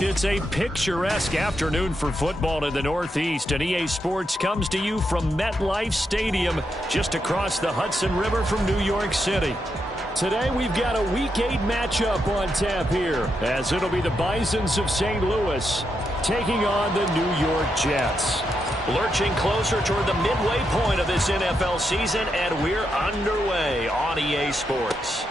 It's a picturesque afternoon for football in the Northeast, and EA Sports comes to you from MetLife Stadium, just across the Hudson River from New York City. Today, we've got a Week 8 matchup on tap here, as it'll be the Bisons of St. Louis taking on the New York Jets. Lurching closer toward the midway point of this NFL season, and we're underway on EA Sports.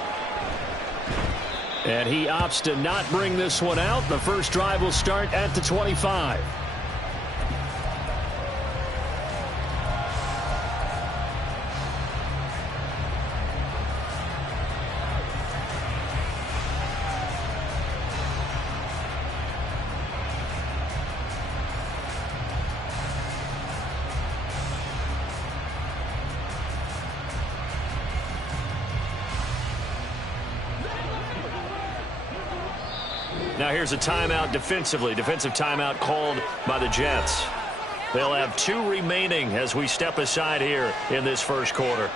And he opts to not bring this one out. The first drive will start at the 25. Now here's a timeout defensively. Defensive timeout called by the Jets. They'll have 2 remaining as we step aside here in this first quarter.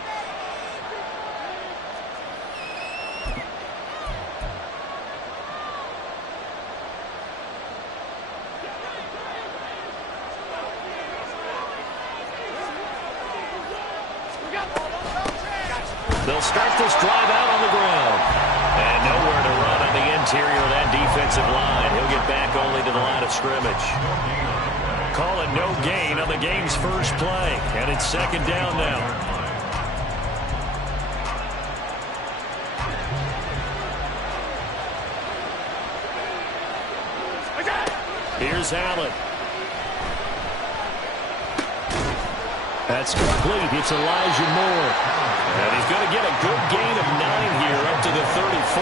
They'll start this drive out on the ground. And nowhere to run on the interior of that defensive line. He'll get back only to the line of scrimmage. Call it no gain on the game's first play. And it's second down now. Here's Allen. That's complete. It's Elijah Moore. And he's going to get a good gain of 9 here up to the 34.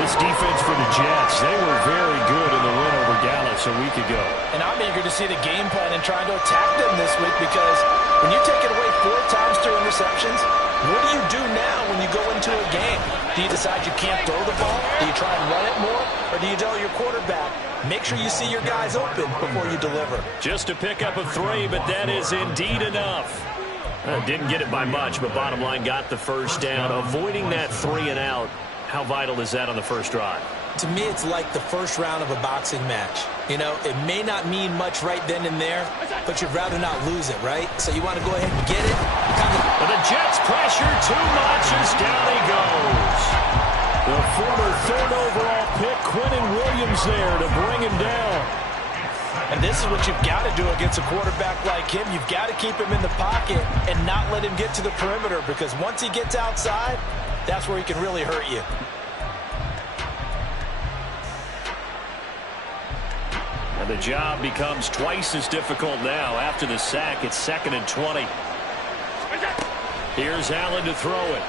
This defense for the Jets, they were very good in the win over Dallas a week ago. And I'm eager to see the game plan and trying to attack them this week, because when you take it away 4 times through interceptions, what do you do now when you go into a game? Do you decide you can't throw the ball? Do you try and run it more? Or do you tell your quarterback, make sure you see your guys open before you deliver? Just a pickup of 3, but that is indeed enough. Didn't get it by much, but bottom line got the first down. Avoiding that 3 and out, how vital is that on the first drive? To me, it's like the first round of a boxing match. You know, it may not mean much right then and there, but you'd rather not lose it, right? So you want to go ahead and get it. But the Jets pressure too much as down he goes. The former 3rd overall pick, Quentin Williams, there to bring him down. And this is what you've got to do against a quarterback like him. You've got to keep him in the pocket and not let him get to the perimeter, because once he gets outside, that's where he can really hurt you. And the job becomes twice as difficult now. After the sack, it's 2nd and 20. Here's Allen to throw it.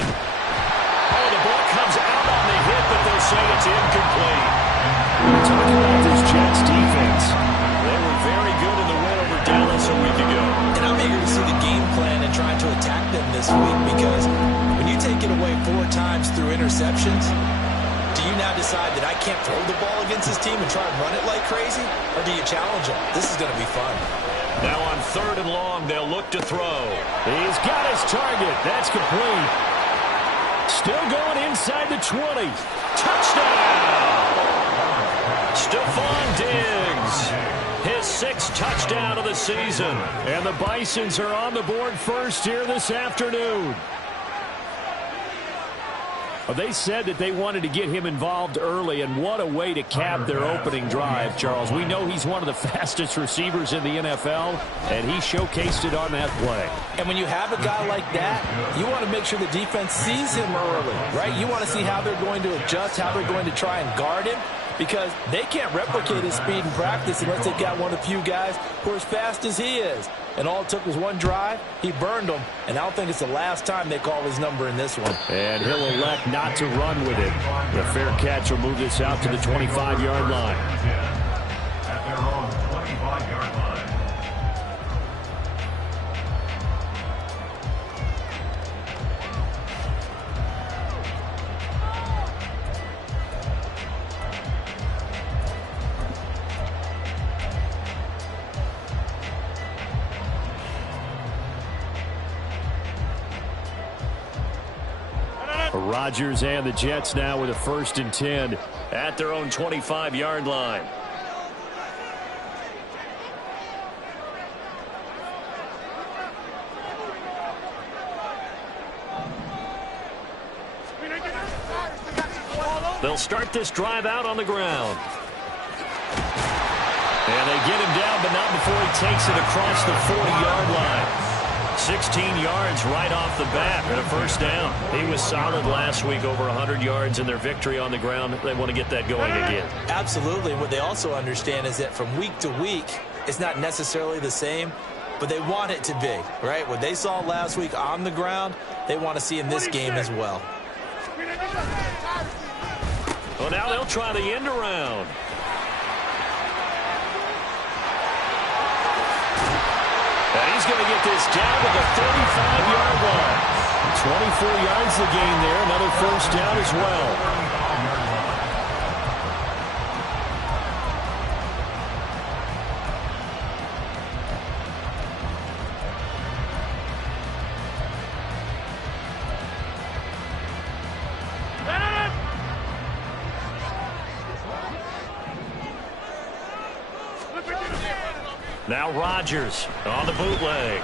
Oh, the ball comes out on the hit, but they'll say it's incomplete. We're talking about this Jets defense. They were very good in the win over Dallas a week ago. And I'm eager to see the game plan and trying to attack them this week, because when you take it away 4 times through interceptions, do you now decide that I can't throw the ball against this team and try and run it like crazy? Or do you challenge them? This is going to be fun. Now on 3rd and long, they'll look to throw. He's got his target. That's complete. Still going inside the 20. Touchdown! Stephon Diggs, his 6th touchdown of the season. And the Bisons are on the board first here this afternoon. They said that they wanted to get him involved early, and what a way to cap their opening drive, Charles. We know he's one of the fastest receivers in the NFL, and he showcased it on that play. And when you have a guy like that, you want to make sure the defense sees him early, right? You want to see how they're going to adjust, how they're going to try and guard him, because they can't replicate his speed in practice unless they've got one of the few guys who are as fast as he is. And all it took was one drive. He burned them. And I don't think it's the last time they call his number in this one. And he'll elect not to run with it. The fair catch will move this out to the 25-yard line. Rodgers and the Jets now with a 1st and 10 at their own 25-yard line. They'll start this drive out on the ground. And they get him down, but not before he takes it across the 40-yard line. 16 yards right off the bat and a 1st down. He was solid last week, over 100 yards in their victory on the ground. They want to get that going again. Absolutely. What they also understand is that from week to week, it's not necessarily the same, but they want it to be, right? What they saw last week on the ground, they want to see in this game as well. Well, now they'll try the end around. And he's going to get this down to the 35-yard line. 24 yards the gain there. Another 1st down as well. Now Rodgers on the bootleg.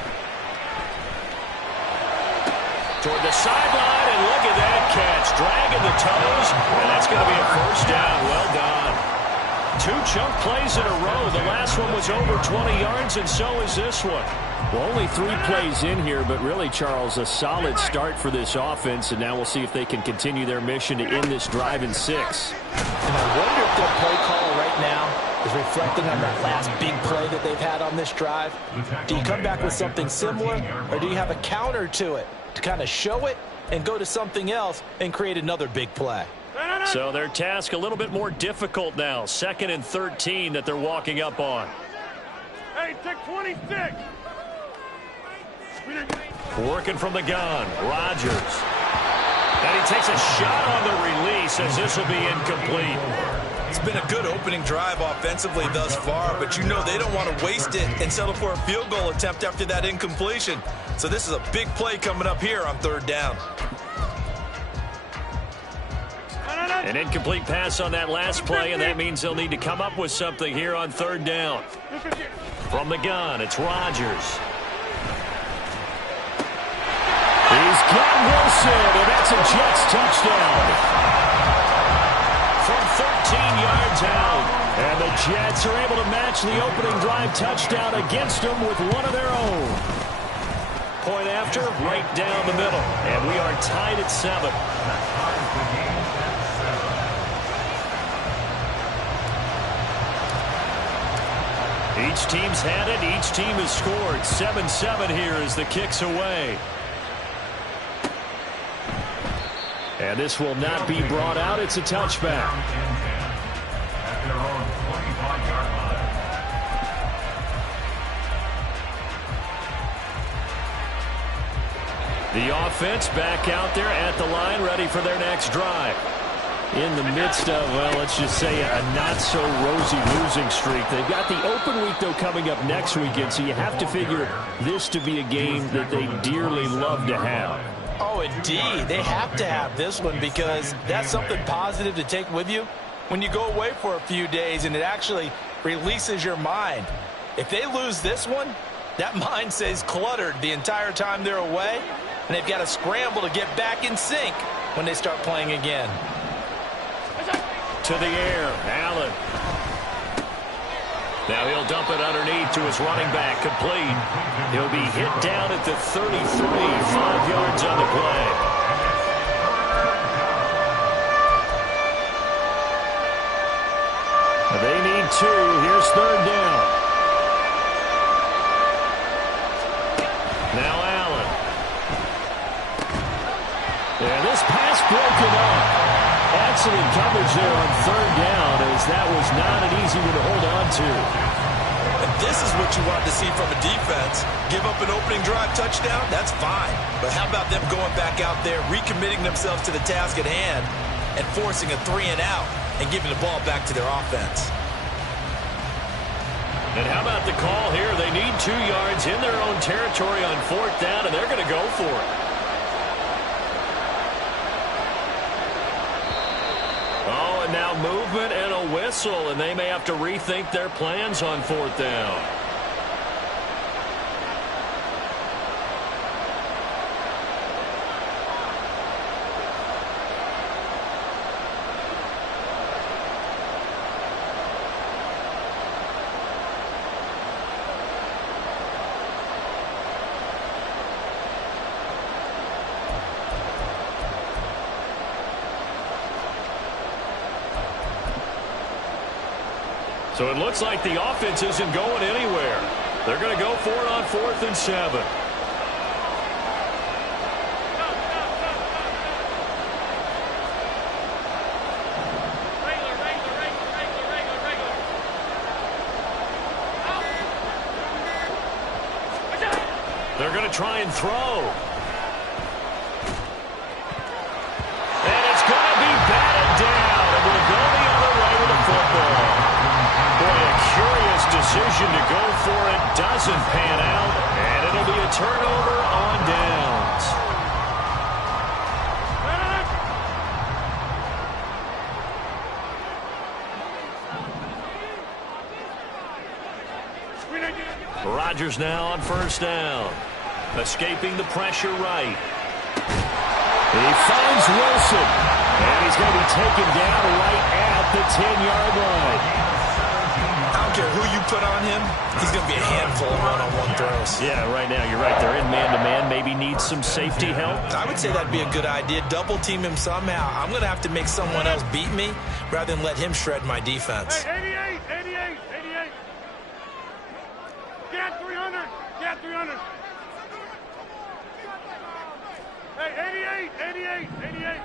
Toward the sideline, and look at that catch. Dragging the toes, and that's going to be a 1st down. Well done. 2 chunk plays in a row. The last one was over 20 yards, and so is this one. Well, only 3 plays in here, but really, Charles, a solid start for this offense, and now we'll see if they can continue their mission to end this drive in 6. And I wonder if their play call right now is reflecting on that last big play that they've had on this drive. Do you come back with something similar, or do you have a counter to it to kind of show it and go to something else and create another big play? So their task a little bit more difficult now. 2nd and 13 that they're walking up on. Hey, take 26. Working from the gun, Rodgers. And he takes a shot on the release as this will be incomplete. It's been a good opening drive offensively thus far, but you know they don't want to waste it and settle for a field goal attempt after that incompletion. So this is a big play coming up here on 3rd down. An incomplete pass on that last play, and that means they'll need to come up with something here on 3rd down. From the gun, it's Rodgers. He's got Wilson, and that's a Jets touchdown. From 13 yards out, and the Jets are able to match the opening drive touchdown against them with one of their own. Point after, right down the middle, and we are tied at 7. Each team's had it. Each team has scored. 7-7 here as the kick's away. And this will not be brought out. It's a touchback. The offense back out there at the line, ready for their next drive. In the midst of, well, let's just say a not-so-rosy losing streak. They've got the open week, though, coming up next weekend, so you have to figure this to be a game that they dearly love to have. Oh, indeed. They have to have this one because that's something positive to take with you when you go away for a few days, and it actually releases your mind. If they lose this one, that mind stays cluttered the entire time they're away, and they've got to scramble to get back in sync when they start playing again. To the air, Allen. Now he'll dump it underneath to his running back, complete. He'll be hit down at the 33, 5 yards on the play. They need 2. Here's 3rd down. Now Allen. And this pass broken up. Excellent coverage there on 3rd down, as that was not an easy one to hold on to. And this is what you want to see from a defense. Give up an opening drive touchdown, that's fine. But how about them going back out there, recommitting themselves to the task at hand, and forcing a 3 and out, and giving the ball back to their offense. And how about the call here? They need 2 yards in their own territory on 4th down, and they're going to go for it. Now movement and a whistle, and they may have to rethink their plans on 4th down. So it looks like the offense isn't going anywhere. They're going to go for it on 4th and 7. They're going to try and throw. And it's going to be batted down. And we'll go the other way with the football. Boy, a curious decision to go for it. Doesn't pan out. And it'll be a turnover on downs. Rodgers now on 1st down. Escaping the pressure right. He finds Wilson. And he's going to be taken down right at the 10-yard line. I don't care who you put on him, he's going to be a handful of one-on-one throws. Yeah, right now you're right. They're in man-to-man. Maybe needs some safety help. I would say that'd be a good idea. Double team him somehow. I'm going to have to make someone else beat me rather than let him shred my defense. Hey, 88. Get 300. Get 300. Hey, 88.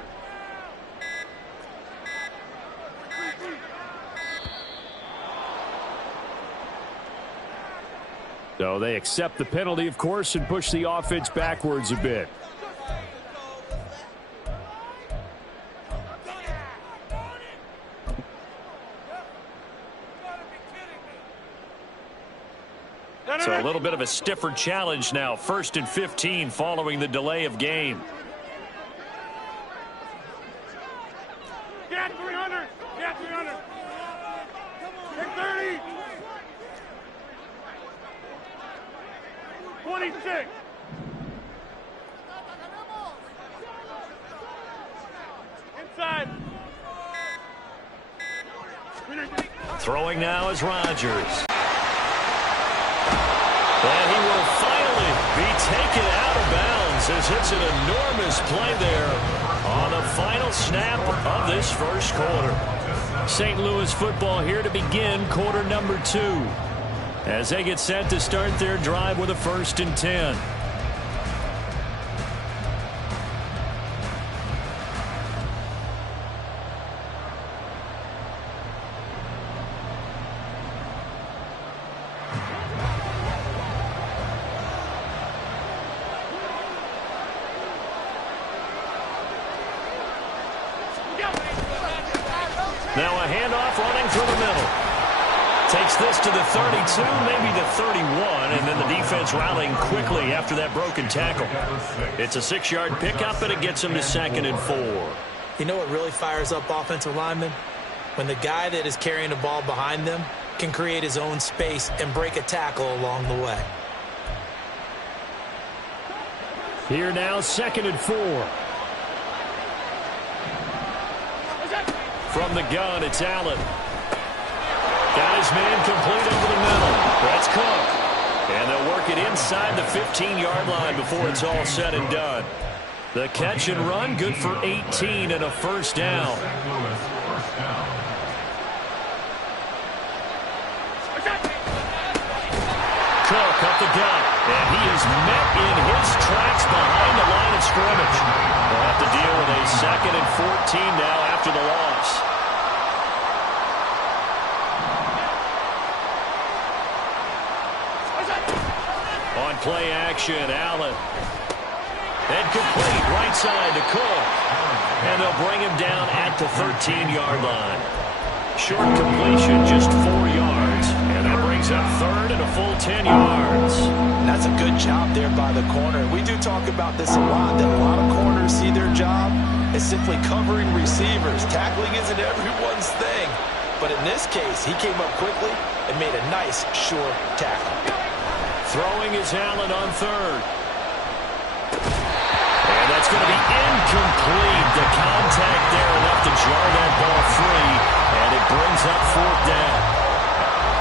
So they accept the penalty, of course, and push the offense backwards a bit. So a little bit of a stiffer challenge now. 1st and 15 following the delay of game. Get 300. Get 300. Get 30. 26. Inside. Throwing now is Rodgers. And he will finally be taken out of bounds as it's an enormous play there on the final snap of this 1st quarter. St. Louis football here to begin quarter number 2 as they get set to start their drive with a 1st and 10. Now a handoff running through the middle. Takes this to the 32, maybe the 31, and then the defense rallying quickly after that broken tackle. It's a 6-yard pickup, and it gets them to 2nd and 4. You know what really fires up offensive linemen? When the guy that is carrying the ball behind them can create his own space and break a tackle along the way. Here now, 2nd and 4. From the gun, it's Allen. Got his man complete over the middle. That's Cook. And they'll work it inside the 15-yard line before it's all said and done. The catch and run, good for 18 and a 1st down. Cook up the gut. And he is met in his tracks behind the line of scrimmage. They'll have to deal with a 2nd and 14 now after the loss. On play action, Allen. And complete right side to Cook. And they'll bring him down at the 13-yard line. Short completion, just 4 yards. And that brings up 3rd and a full 10 yards. That's a good job there by the corner. We do talk about this a lot, that a lot of corners see their job is simply covering receivers. Tackling isn't everyone's thing. But in this case, he came up quickly and made a nice, sure tackle. Throwing is Allen on third. And that's going to be incomplete. The contact there enough to jar that ball free. And it brings up fourth down.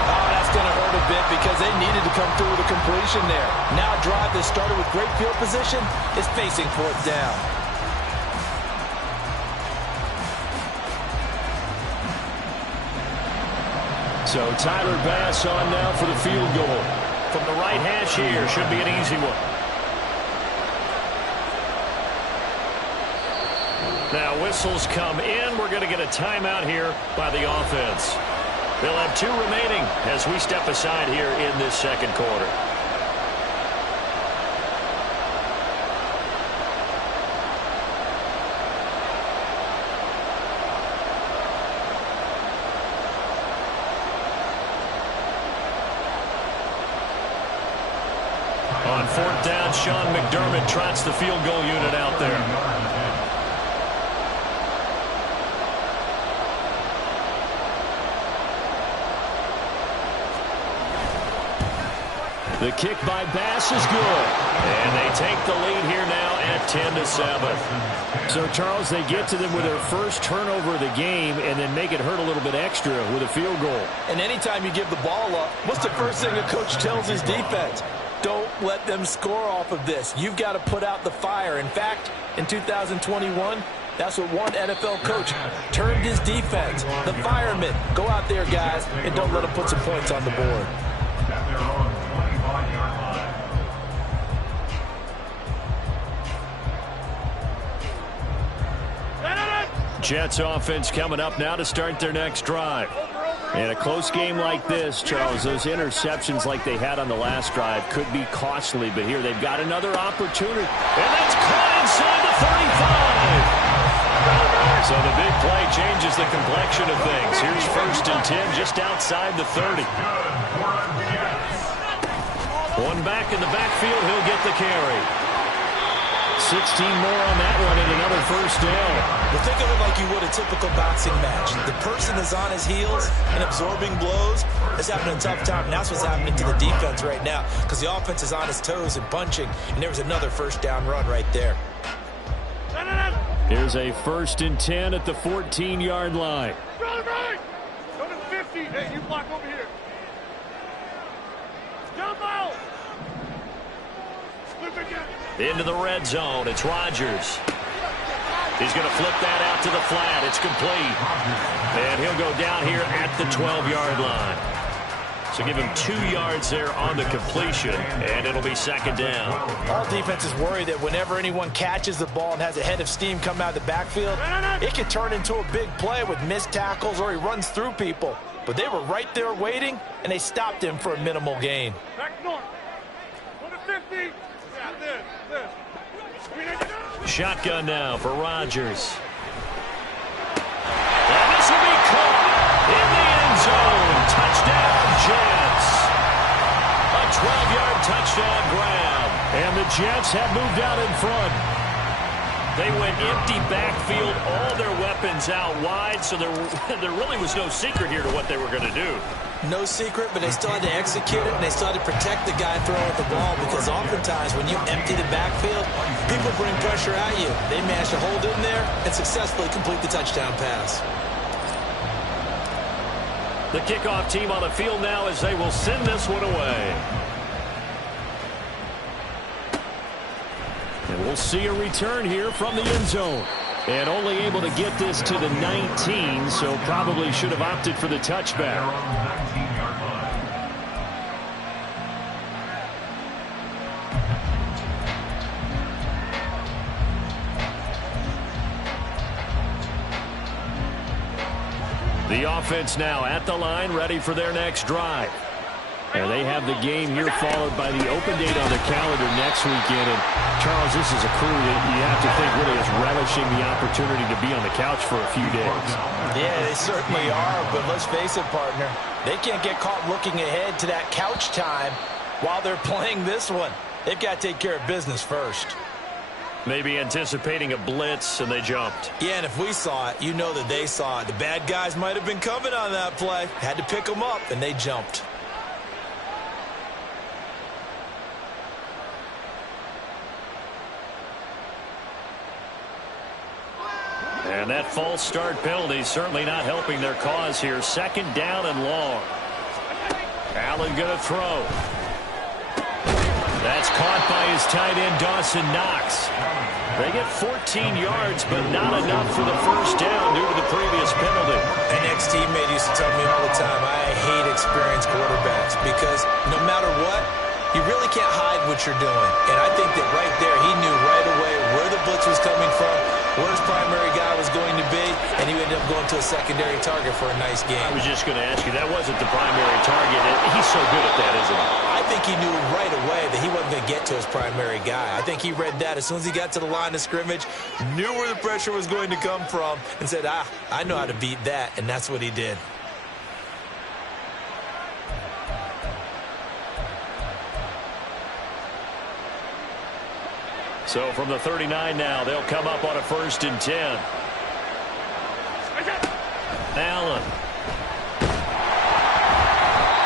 Oh, that's going to hurt a bit because they needed to come through with a completion there. Now a drive that started with great field position is facing fourth down. So Tyler Bass on now for the field goal. From the right hash here, should be an easy one. Now whistles come in. We're going to get a timeout here by the offense. They'll have 2 remaining as we step aside here in this second quarter. On fourth down, Sean McDermott trots the field goal unit out there. The kick by Bass is good. And they take the lead here now at 10-7. So, Charles, they get to them with their first turnover of the game and then make it hurt a little bit extra with a field goal. And anytime you give the ball up, what's the first thing a coach tells his defense? Don't let them score off of this. You've got to put out the fire. In fact, in 2021, that's what one NFL coach termed his defense. The firemen. Go out there, guys, and don't let them put some points on the board. Jets offense coming up now to start their next drive. In a close game like this, Charles, those interceptions like they had on the last drive could be costly, but here they've got another opportunity. And that's caught inside the 35. So the big play changes the complexion of things. Here's 1st and 10 just outside the 30. One back in the backfield, he'll get the carry. 16 more on that one and another first down. Well, think of it like you would a typical boxing match. The person is on his heels and absorbing blows. It's having a tough time, and that's what's happening to the defense right now because the offense is on his toes and punching, and there was another first down run right there. Here's a 1st and 10 at the 14-yard line. Right. Go to 50. Hey, you block over here. Jump out. Into the red zone. It's Rodgers. He's going to flip that out to the flat. It's complete. And he'll go down here at the 12-yard line. So give him 2 yards there on the completion, and it'll be 2nd down. All defenses worry that whenever anyone catches the ball and has a head of steam come out of the backfield, it can turn into a big play with missed tackles or he runs through people. But they were right there waiting, and they stopped him for a minimal gain. Back north. Go to 50. Yeah, this. Shotgun now for Rodgers. And this will be caught in the end zone. Touchdown, Jets. A 12-yard touchdown grab. And the Jets have moved out in front. They went empty backfield, all their weapons out wide, so there really was no secret here to what they were going to do. No secret, but they still had to execute it, and they still had to protect the guy throwing the ball because oftentimes when you empty the backfield, people bring pressure at you. They managed to hold in there and successfully complete the touchdown pass. The kickoff team on the field now as they will send this one away. And we'll see a return here from the end zone. And only able to get this to the 19, so probably should have opted for the touchback. The offense now at the line, ready for their next drive. And they have the game here followed by the open date on the calendar next weekend. And, Charles, this is a crew that you have to think really is relishing the opportunity to be on the couch for a few days. Yeah, they certainly are, but let's face it, partner. They can't get caught looking ahead to that couch time while they're playing this one. They've got to take care of business first. Maybe anticipating a blitz, and they jumped. Yeah, and if we saw it, you know that they saw it. The bad guys might have been coming on that play. Had to pick them up, and they jumped. And that false start penalty certainly not helping their cause here. Second down and long. Allen going to throw. That's caught by his tight end, Dawson Knox. They get 14 yards, but not enough for the first down due to the previous penalty. An ex-teammate used to tell me all the time, I hate experienced quarterbacks because no matter what, you really can't hide what you're doing. And I think that right there, he knew right away where the blitz was coming from, where his primary guy was going to be, and he ended up going to a secondary target for a nice game. I was just going to ask you, that wasn't the primary target. He's so good at that, isn't he? I think he knew right away that he wasn't going to get to his primary guy. I think he read that as soon as he got to the line of scrimmage, knew where the pressure was going to come from, and said, I know how to beat that, and that's what he did. So from the 39 now, they'll come up on a 1st and 10. Allen.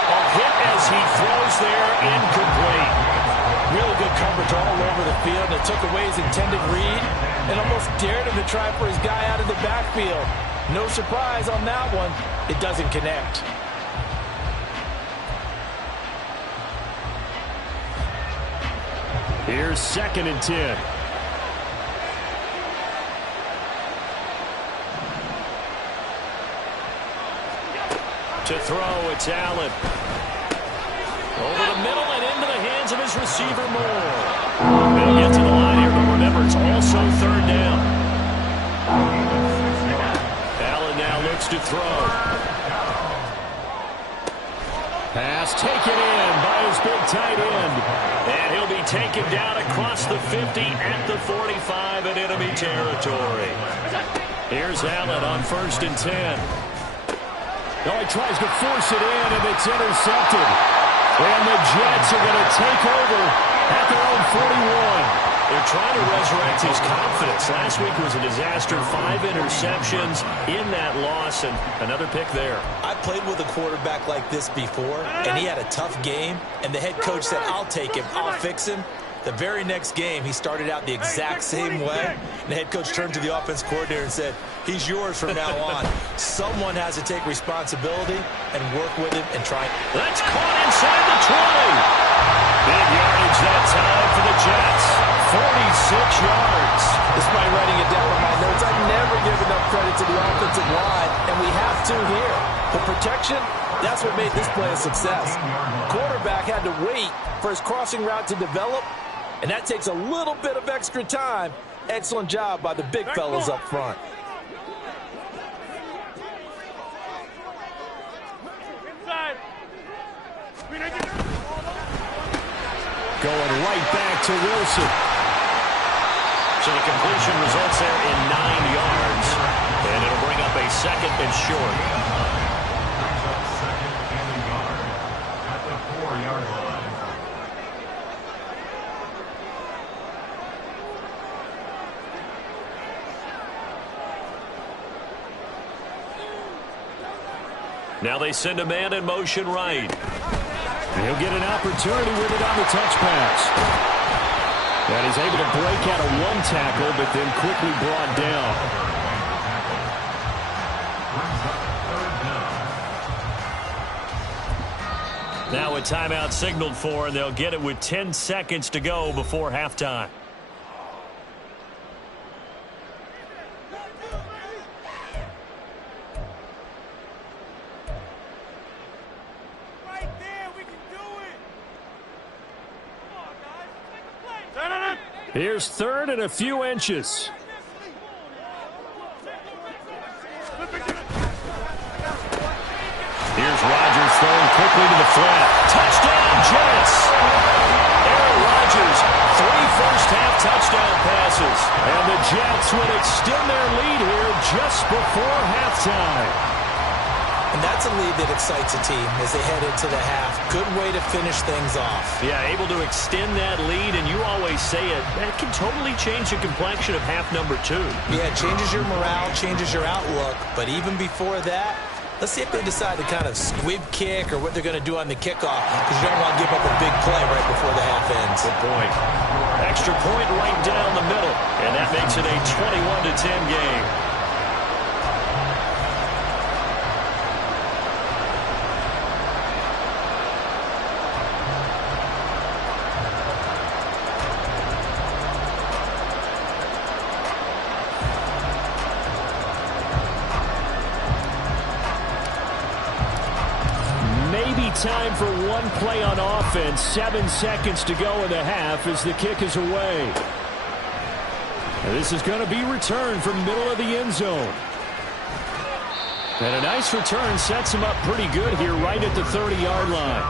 A hit as he throws there, incomplete. Really good coverage all over the field, and it took away his intended read and almost dared him to try for his guy out of the backfield. No surprise on that one. It doesn't connect. Here's 2nd and 10. To throw, it's Allen. Over the middle and into the hands of his receiver, Moore. They'll get to the line here, but remember, it's also 3rd down. Allen now looks to throw. Pass taken in by his big tight end. And he'll be taken down across the 50 at the 45 in enemy territory. Here's Allen on 1st and 10. Oh, he tries to force it in, and it's intercepted. And the Jets are going to take over at their own 41. They're trying to resurrect his confidence. Last week was a disaster. 5 interceptions in that loss, and another pick there. I played with a quarterback like this before, and he had a tough game, and the head coach said, I'll take him, I'll fix him. The very next game, he started out the exact same way, and the head coach turned to the offense coordinator and said, he's yours from now on. Someone has to take responsibility and work with him and try. That's caught inside the 20. Big yardage that time for the Jets. 46 yards. Despite writing it down in my notes, I never give enough credit to the offensive line, and we have to here. The protection, that's what made this play a success. Quarterback had to wait for his crossing route to develop, and that takes a little bit of extra time. Excellent job by the big fellas up front. Going right back to Wilson. So the completion results there in 9 yards. And it'll bring up a 2nd and short. At the 4-yard line. Now they send a man in motion right. He'll get an opportunity with it on the touch pass. And he's able to break out of one tackle, but then quickly brought down. Now a timeout signaled for, and they'll get it with 10 seconds to go before halftime. Here's 3rd and a few inches. Here's Rodgers throwing quickly to the flat. Touchdown, Jets! Aaron Rodgers, 3 first-half touchdown passes. And the Jets would extend their lead here just before halftime. And that's a lead that excites a team as they head into the half. Good way to finish things off. Yeah, able to extend that lead, and you always say it, that can totally change the complexion of half number 2. Yeah, it changes your morale, changes your outlook. But even before that, let's see if they decide to kind of squib kick or what they're going to do on the kickoff, because you don't want to give up a big play right before the half ends. Good point. Extra point right down the middle, and that makes it a 21-10 game. Time for one play on offense. 7 seconds to go in the half as the kick is away. And this is going to be returned from middle of the end zone. And a nice return sets him up pretty good here right at the 30-yard line.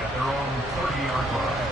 At their own 30-yard line.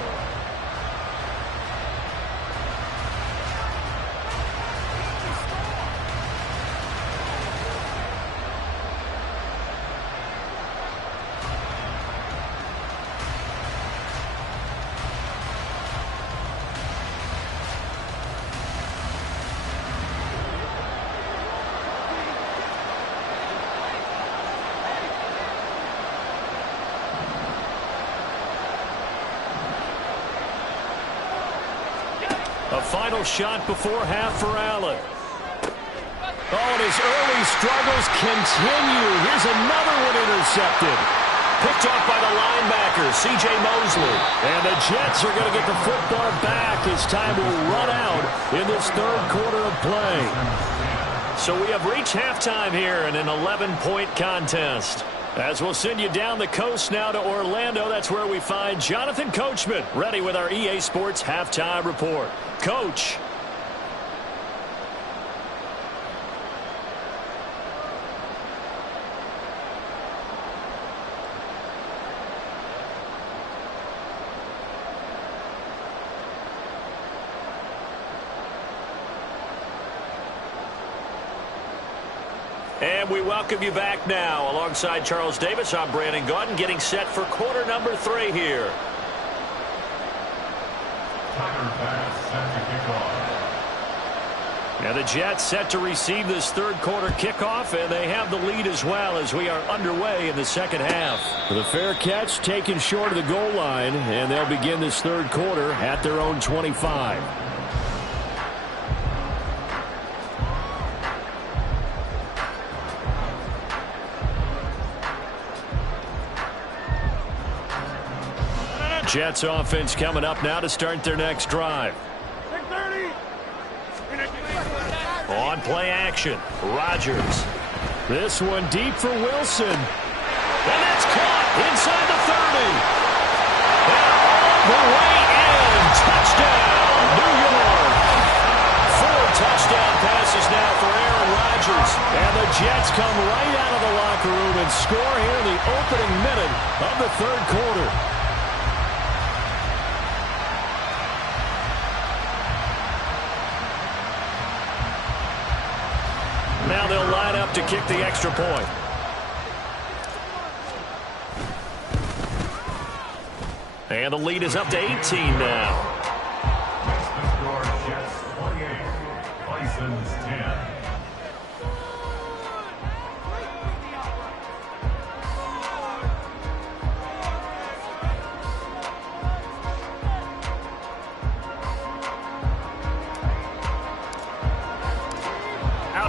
A final shot before half for Allen. Oh, and his early struggles continue. Here's another one intercepted. Picked off by the linebacker, C.J. Mosley. And the Jets are going to get the football back as time will run out in this third quarter of play. So we have reached halftime here in an 11-point contest. As we'll send you down the coast now to Orlando, that's where we find Jonathan Coachman, ready with our EA Sports Halftime Report. Coach. And we welcome you back now. Alongside Charles Davis, I'm Brandon Gaudin, getting set for quarter number 3 here. And the Jets set to receive this third quarter kickoff, and they have the lead as well as we are underway in the second half. The fair catch taken short of the goal line, and they'll begin this third quarter at their own 25. Jets offense coming up now to start their next drive. On play action, Rodgers. This one deep for Wilson. And that's caught inside the 30. And all the way in. Touchdown, New York. 4 touchdown passes now for Aaron Rodgers. And the Jets come right out of the locker room and score here in the opening minute of the third quarter. Now they'll line up to kick the extra point. And the lead is up to 18 now. Next to score, Jets 28, Bison's 10.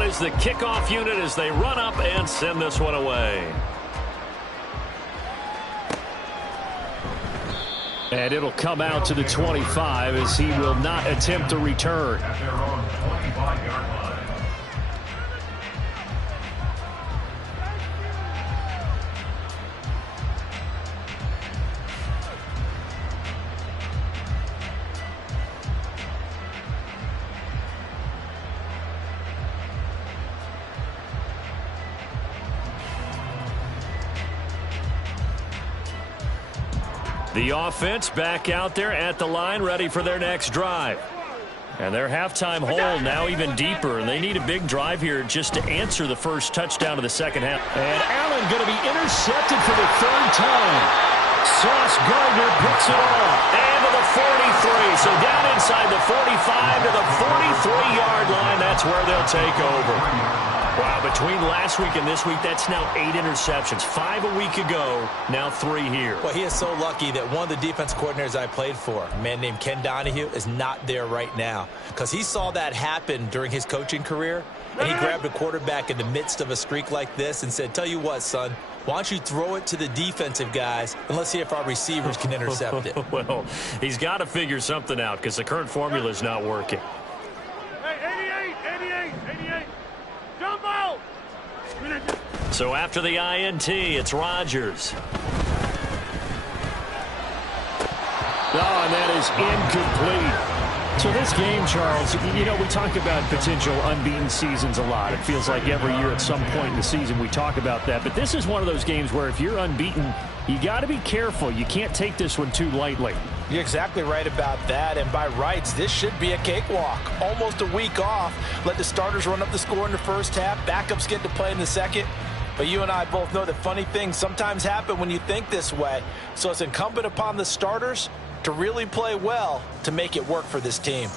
Is the kickoff unit as they run up and send this one away. And it'll come out to the 25 as he will not attempt to return. At their own 25-yard line. The offense back out there at the line, ready for their next drive. And their halftime hole now even deeper, and they need a big drive here just to answer the first touchdown of the second half. And Allen going to be intercepted for the third time. Sauce Gardner picks it off. And to the 43. So down inside the 45 to the 43-yard line. That's where they'll take over. Wow, between last week and this week, that's now 8 interceptions. 5 a week ago, now 3 here. Well, he is so lucky that one of the defense coordinators I played for, a man named Ken Donahue, is not there right now. Because he saw that happen during his coaching career, and he grabbed a quarterback in the midst of a streak like this and said, tell you what, son, why don't you throw it to the defensive guys, and let's see if our receivers can intercept it. Well, he's got to figure something out because the current formula is not working. Hey, 88. Jumbo! So after the INT, it's Rodgers. And that is incomplete. So this game, Charles, you know, we talk about potential unbeaten seasons a lot. It feels like every year at some point in the season we talk about that. But this is one of those games where if you're unbeaten, you got to be careful. You can't take this one too lightly. You're exactly right about that, and by rights, this should be a cakewalk. Almost a week off. Let the starters run up the score in the first half. Backups get to play in the second. But you and I both know that funny things sometimes happen when you think this way. So it's incumbent upon the starters to really play well to make it work for this team.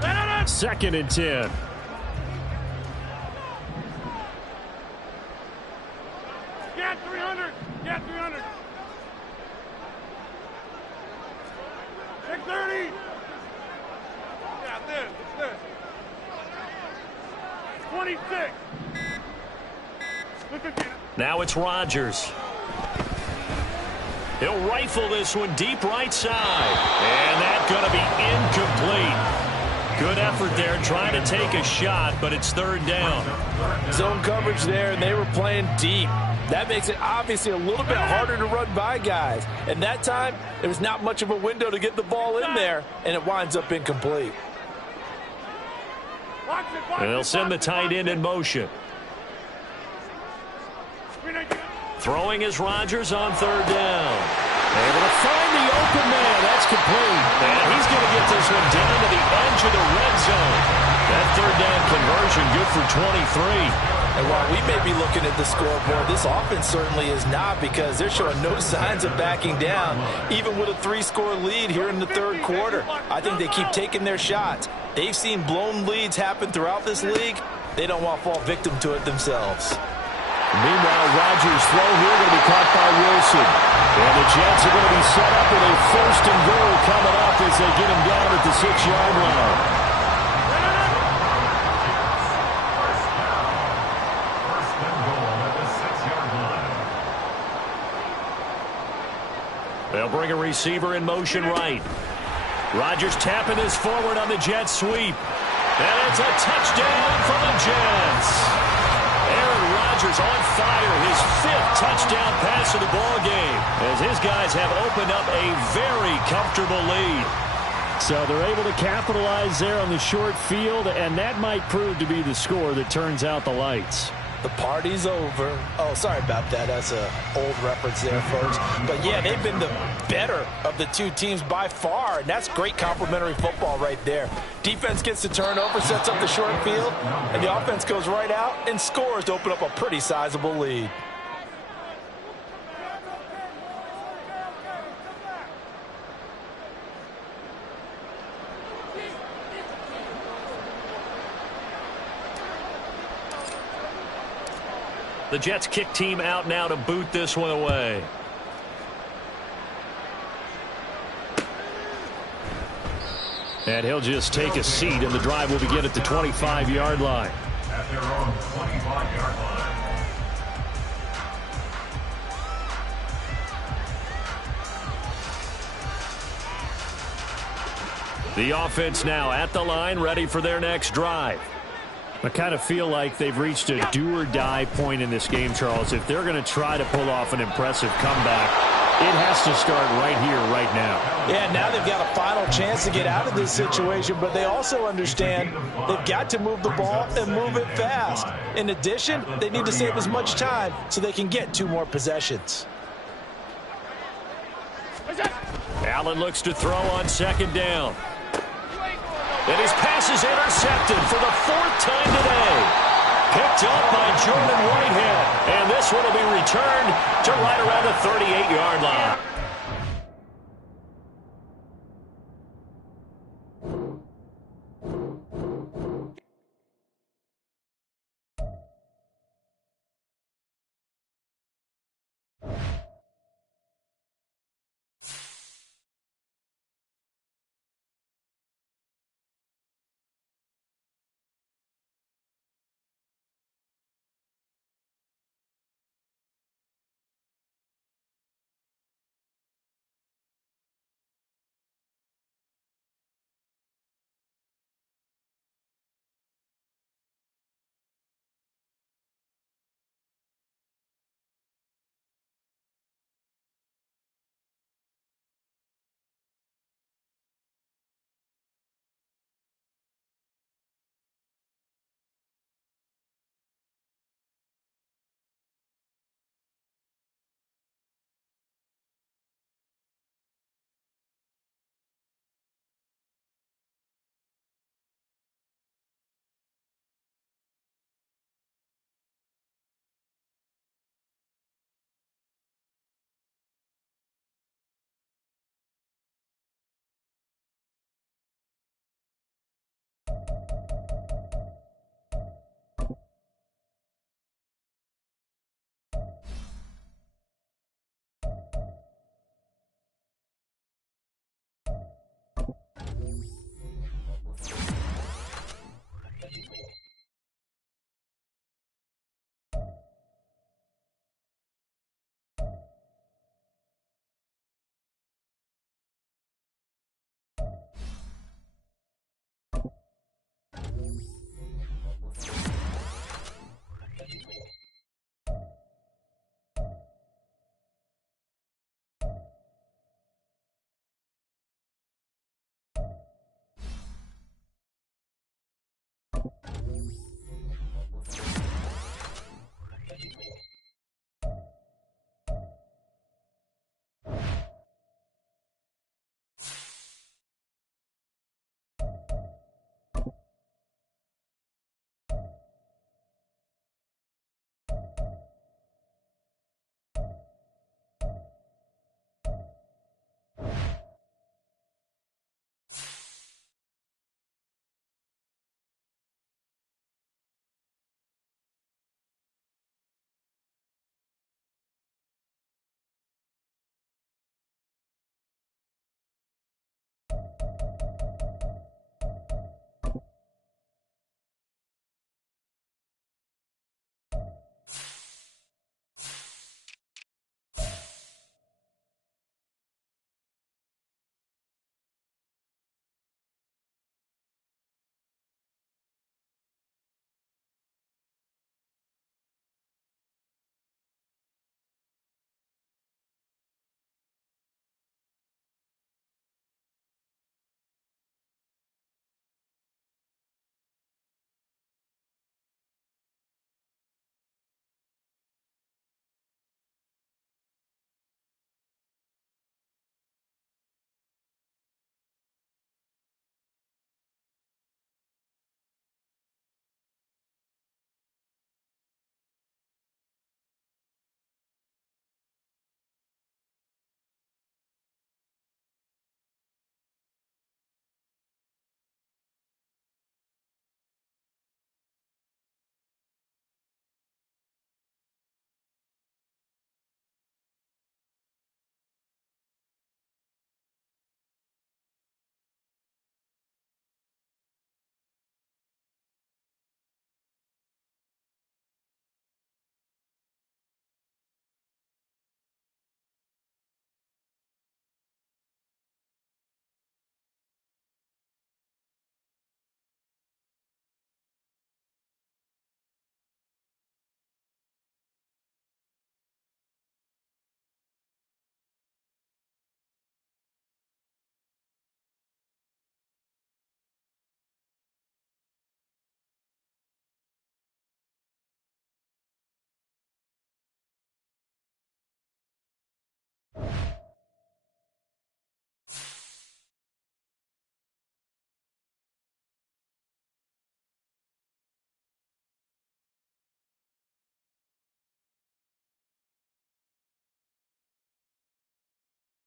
2nd and 10. Get 300. 630. Yeah, this. 26. Now it's Rodgers. He'll rifle this one deep right side. And that's going to be incomplete. Good effort there trying to take a shot, but it's 3rd down. Zone coverage there, and they were playing deep. That makes it obviously a little bit harder to run by guys. And that time, there was not much of a window to get the ball in there, and it winds up incomplete. And they'll send the tight end in motion. Throwing is Rodgers on 3rd down. Able to find the open man. That's complete. And he's going to get this one down to the edge of the red zone. That 3rd down conversion good for 23. And while we may be looking at the scoreboard, this offense certainly is not, because they're showing no signs of backing down, even with a 3-score lead here in the 3rd quarter. I think they keep taking their shots. They've seen blown leads happen throughout this league. They don't want to fall victim to it themselves. Meanwhile, Rodgers' throw here going to be caught by Wilson. And the Jets are going to be set up with a 1st and goal coming up as they get him down at the 6-yard line. They'll bring a receiver in motion right. Rodgers tapping this forward on the jet sweep. And it's a touchdown for the Jets. Aaron Rodgers on fire, his 5th touchdown pass of the ball game, as his guys have opened up a very comfortable lead. So they're able to capitalize there on the short field, and that might prove to be the score that turns out the lights. The party's over. Oh, sorry about that. That's an old reference there, folks. But, yeah, they've been the better of the two teams by far, and that's great complimentary football right there. Defense gets the turnover, sets up the short field, and the offense goes right out and scores to open up a pretty sizable lead. The Jets kick team out now to boot this one away. And he'll just take a seat, and the drive will begin at the 25-yard line. At their own 25-yard line. The offense now at the line, ready for their next drive. I kind of feel like they've reached a do-or-die point in this game, Charles. If they're going to try to pull off an impressive comeback, it has to start right here, right now. Yeah, now they've got a final chance to get out of this situation, but they also understand they've got to move the ball and move it fast. In addition, they need to save as much time so they can get 2 more possessions. Allen looks to throw on 2nd down. And his pass is intercepted for the 4th time today. Picked up by Jordan Whitehead. And this one will be returned to right around the 38-yard line.